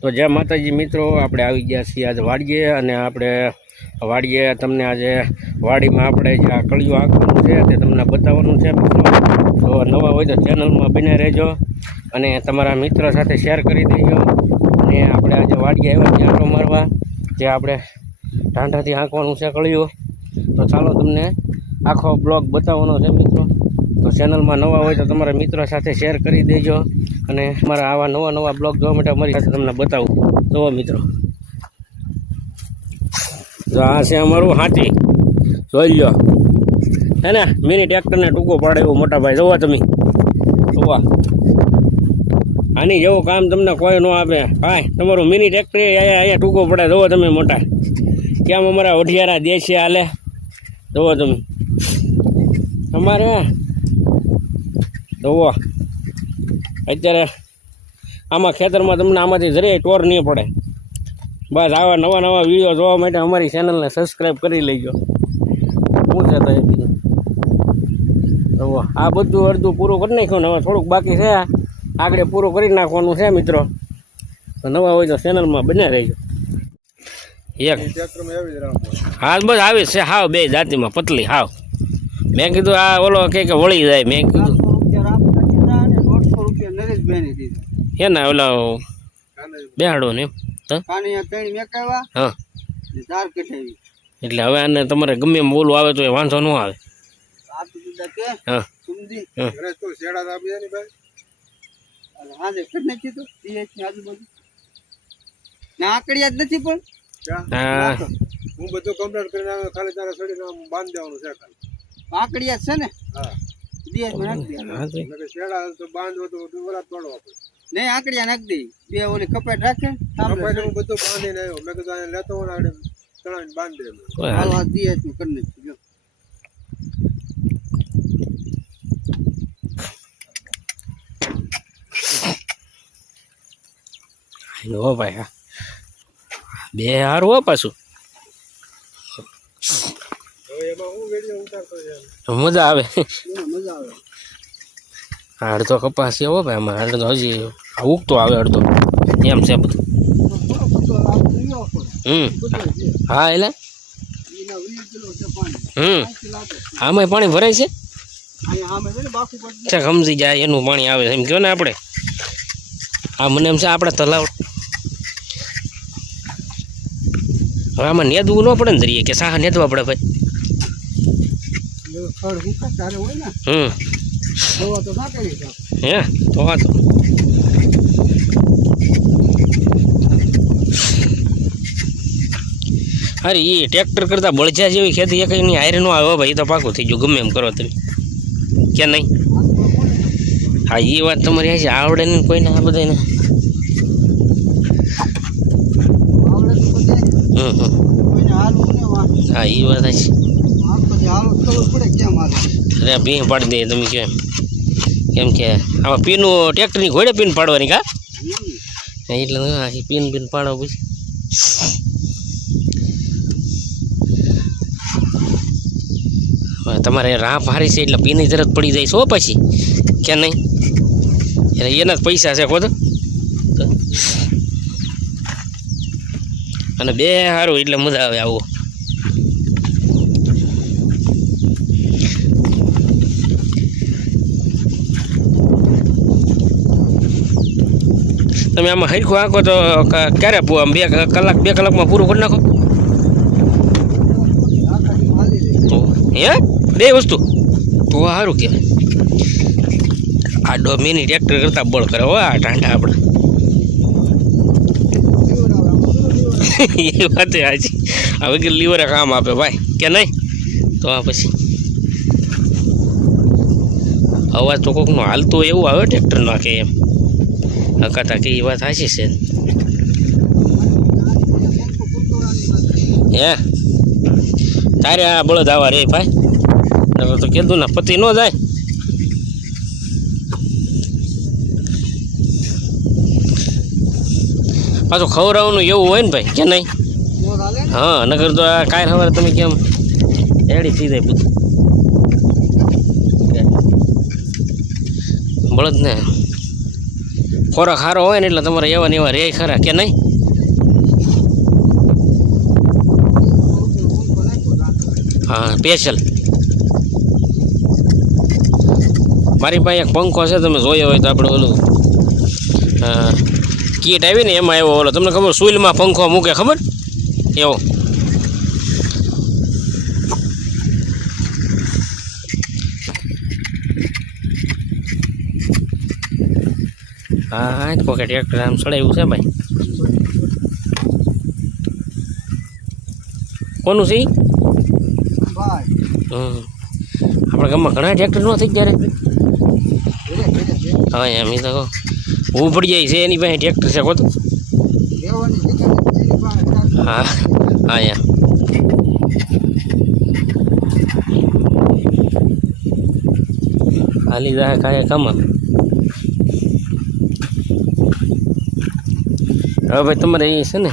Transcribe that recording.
તો જય માતાજી મિત્રો, આપણે આવી ગયા છીએ આજે વાડીએ અને આપણે વાડીએ તમને આજે વાડીમાં આપણે જે આ કળિયું આંકવાનું છે તે તમને બતાવવાનું છે મિત્રો. તો નવા હોય તો ચેનલમાં બને રહેજો અને તમારા મિત્ર સાથે શેર કરી દેજો. અને આપણે આજે વાડીએ આવ્યા ત્યાં આંટો મારવા, જે આપણે ઢાંઢાથી આંકવાનું છે કળિયું. તો ચાલો તમને આખો બ્લોગ બતાવવાનો છે મિત્રો. તો ચેનલમાં નવા હોય તો તમારા મિત્રો સાથે શેર કરી દેજો અને મારા આવા નવા બ્લોગ જોવા માટે અમારી સાથે તમને બતાવું. જુઓ મિત્રો, તો આ છે અમારું હાથી, જોઈ લો હે ને. મિની ટ્રેક્ટરને ટૂંકો પાડે એવું મોટા ભાઈ, જોવા તમે જોવા. આની જેવું કામ તમને કોઈ ન આપે. હા, તમારું મિની ટ્રેક્ટર અહીંયા ટૂંકો પડે, જોવો તમે મોટા. કેમ અમારા ઓઢિયારા દેશી હાલે, જોવો તમે. અમારે જોવો અત્યારે આમાં ખેતરમાં તમને આમાંથી જરાય ટોર નહીં પડે. બસ આવા નવા વિડીયો જોવા માટે અમારી ચેનલને સબસ્ક્રાઈબ કરી લેજો. શું છે તો બીજું જોવો, આ બધું અડધું પૂરું કરી નાખ્યું ને હવે થોડુંક બાકી છે, આગળ પૂરું કરી નાખવાનું છે મિત્રો. તો નવા હોય તો ચેનલમાં બન્યા રહેજો. એક હા બસ આવી છે, હાવ બે જાતિમાં પતલી હાવ. મેં કીધું આ ઓલો કે વળી જાય, મેં કીધું હે ને ઓલા બેહાડો ને એમ. હા, એટલે હવે આને તમારે ગમે એમ બોલું આવે તો એ વાંધો ન આવે. હા આકડિયા જ નથી પણ હું બધું કમ્પ્લીટ કરીને ખાલી તારા શરીર બાંધી દેવાનું છે. આકડિયા છે ને શેડા તો બાંધવો તો ડુંગરા તોડવા પડે. નહીં, આકડિયા નાખી દઈ બે ઓલી કપાટ રાખે. હું બધું બાંધીને આવ્યો, મેં કીધું લેતો હોય ને ચણાવીને બાંધી દે. હાલ આ દિયે તું કરી નાખી જો હો ભાઈ. હા, બે હારું હો પાછું, મજા આવે. અડધો કપાસ છે હો ભાઈ, આમાં અડધો હજી ઉગતો આવે, અડધો એમ છે બધું. હા એટલે આમાં પાણી ભરાય છે, સમજી જાય એનું પાણી આવે એમ કહો ને આપણે. આ મને એમ છે આપણે તલાવ હવે આમાં નેદવું ન પડે ને દરિયે, કે સાહા નેદવા પડે ભાઈ. હે તો વાતો અરે એ ટ્રેક્ટર કરતા બળજા જેવી ખેતી એક એની હારે નો આવે ભાઈ. તો પાકું થઈ ગયું ગમે એમ કરો તમે, કે નહીં? હા, એ વાત તમારી હશે, આવડે ને કોઈને આ બધાને. હા, એ વાત હશે. અરે ભીં પાડી દે તમે કેમ કે આમાં પીનું ટ્રેક્ટરની ઘોડે પીન પાડવાની કા, એટલે પીન પાડો પછી. તમારે રાહ ભારી છે એટલે પીની તરત પડી જાય છો પછી, કે નહીં? એટલે એના જ પૈસા છે ખોદ. અને બે સારું એટલે મજા આવે આવું. તમે આમાં હરખું આંકો તો ક્યારે બે કલાકમાં પૂરું કરી નાખો તો હે બે વસ્તુ તો સારું કહેવાય. આ મિની ટ્રેક્ટર કરતા બળ કરે હો આ ટાંડા આપણે. એ વાત હાજી, હવે કે લીવરે કામ આપે ભાઈ, કે નહીં? તો આ પછી અવાજ તો કોકનો હાલતો એવું આવે ટ્રેક્ટર નાખે એમ હકાતા કે એ વાત સાચી છે. હે તારે આ બળદ આવા રે ભાઈ, તો કીધું ને પતિ ન જાય. પાછું ખવડાવવાનું એવું હોય ને ભાઈ, કે નહીં? હા, નગર તો આ કાંઈ ખબર તમે કેમ એડી થઈ જાય બધું બળદ ને. ખોરાક સારો હોય ને એટલે તમારે એવા ને એવા રે ખરા કે નહીં? હા સ્પેશિયલ મારી પાસે એક પંખો છે, તમે જોયો હોય તો આપણે ઓલું કીટ આવી ને એમાં એવો ઓલો તમને ખબર સુઈલમાં પંખો મૂકે ખબર એવો. હા કોકે ટ્રેક્ટર આમ ચડાવ્યું છે ભાઈ. કોનું છે ઈ? ભાઈ આપણા ગામમાં ઘણા ટ્રેક્ટર ન થઈ ત્યારે હા એમ એ તો ઊભું પડી જાય છે એની પાસે ટ્રેક્ટર છે કોતો. લેવાની જગ્યા નથી, એની પાસે ટ્રેક્ટર. હા હા યા હાલી જાય કાંઈ કામ. હવે ભાઈ તમારે એ છે ને